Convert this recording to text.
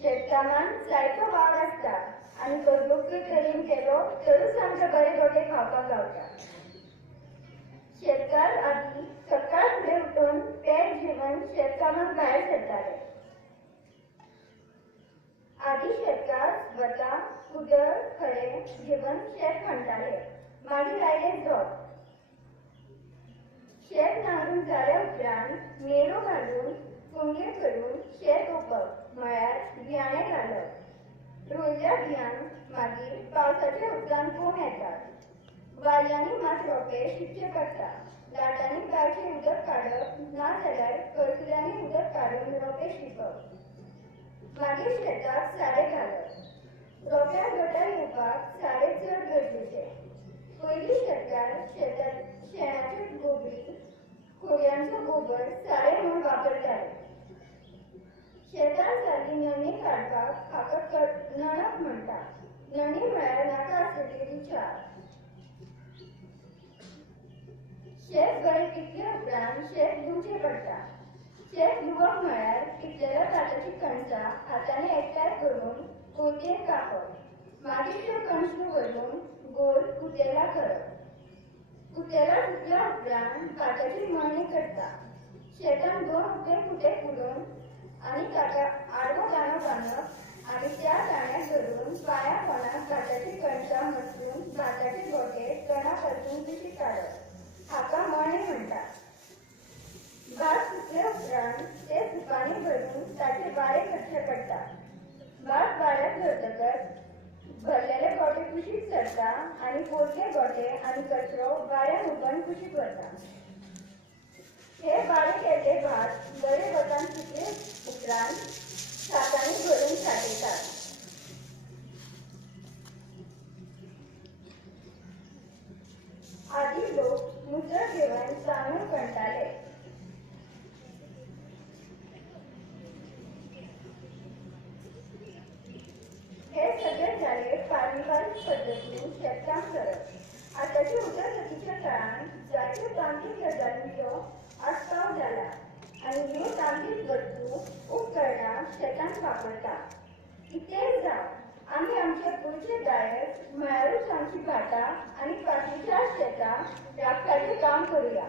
शेतकामान जायतो वाव आसता आनी गजबजूय तरेन केलो तरूच आमकां बरे गोटे खावपाक गावता. शेतकार आदी सकाळ फुडें उठून पेट जेवण शेतकामाक भायर सरताले. आदी शेतकार स्वता उदक खडे जेवण शेत खणटाले. मागीर आयले जोड. शेत नांगरून जाल्या उपरांत मेलो घालून कुंगे करून शेत ओपप म्हळ्यार बियाणें घालप. रोयल्या बियांक मागीर पावसाच्या उदकान कोंब येतात. वाऱ्यांनी मात रोंपे शिंपचे पडटा. लाटांनी बांयचें उदक काडप ना जाल्यार कळसुल्यांनी उदक काडून रोंपे शिंपप. मागीर शेताक सारें घालप. रोंप्यांक गटार येवपाक सारें चड गरजेचें. पयलीं शेतकार शेणाचे गोबरी खोर्यांचो गोबर सारें म्हूण वापरताले. शेतान सारकी नणी काडपाक हाका नणप म्हणटा. नणी म्हळ्यार नाका आसलेली चार. शेत बरें पिकले उपरांत शेत लुवचें पडटा. शेत लुवप म्हळ्यार पिकलेल्या भाताची कणसां हातांनी एकठांय करून कोतयेन कापप. मागीर त्यो कणसां व्हरून गोल कुतेला करप. कुतेला फुटल्या उपरांत भाताची मळणी करता. शेतान 2 उबे कुटे कुडून आनी ताका आडवो दाणो बांदप आनी त्या दाण्याक धरून पांया कोणाक भाताची कणसां मसळून भाताचे गोटे कणा परतून पिशी काडप. हाका मळणी म्हणटात. भात फुटले उपरांत ते सुपांनी भरून ताचे बारे करचे पडटा. भात बाऱ्याक धरतकच भरलेले गोटे कुशीक सरता आनी पोरके गोटे आनी कचरो बाऱ्यान उबन कुशीक वता. हे बारे केल्ले भात बरे वतान सुकले उपरांत साठांनी भरून साठयतात. आदी लोक मुजरत जेवण तांदूळ कणटाले. हे सगळे जाले पारंपारीक पद्दतीन शेतकाम करप. आतांच्या उदरगतीच्या काळांत जायत्यो तांत्रीक गजालींचो आस्पाव जाला आनी ह्यो तांत्रीक वस्तू उपकरणां शेतांत वापरता. कितेंय जावं आमी आमचे गोंयचे दायज म्हळ्यारूच आमची भाटां आनी फाटलीच्या शेतां राखपाचें काम करुया.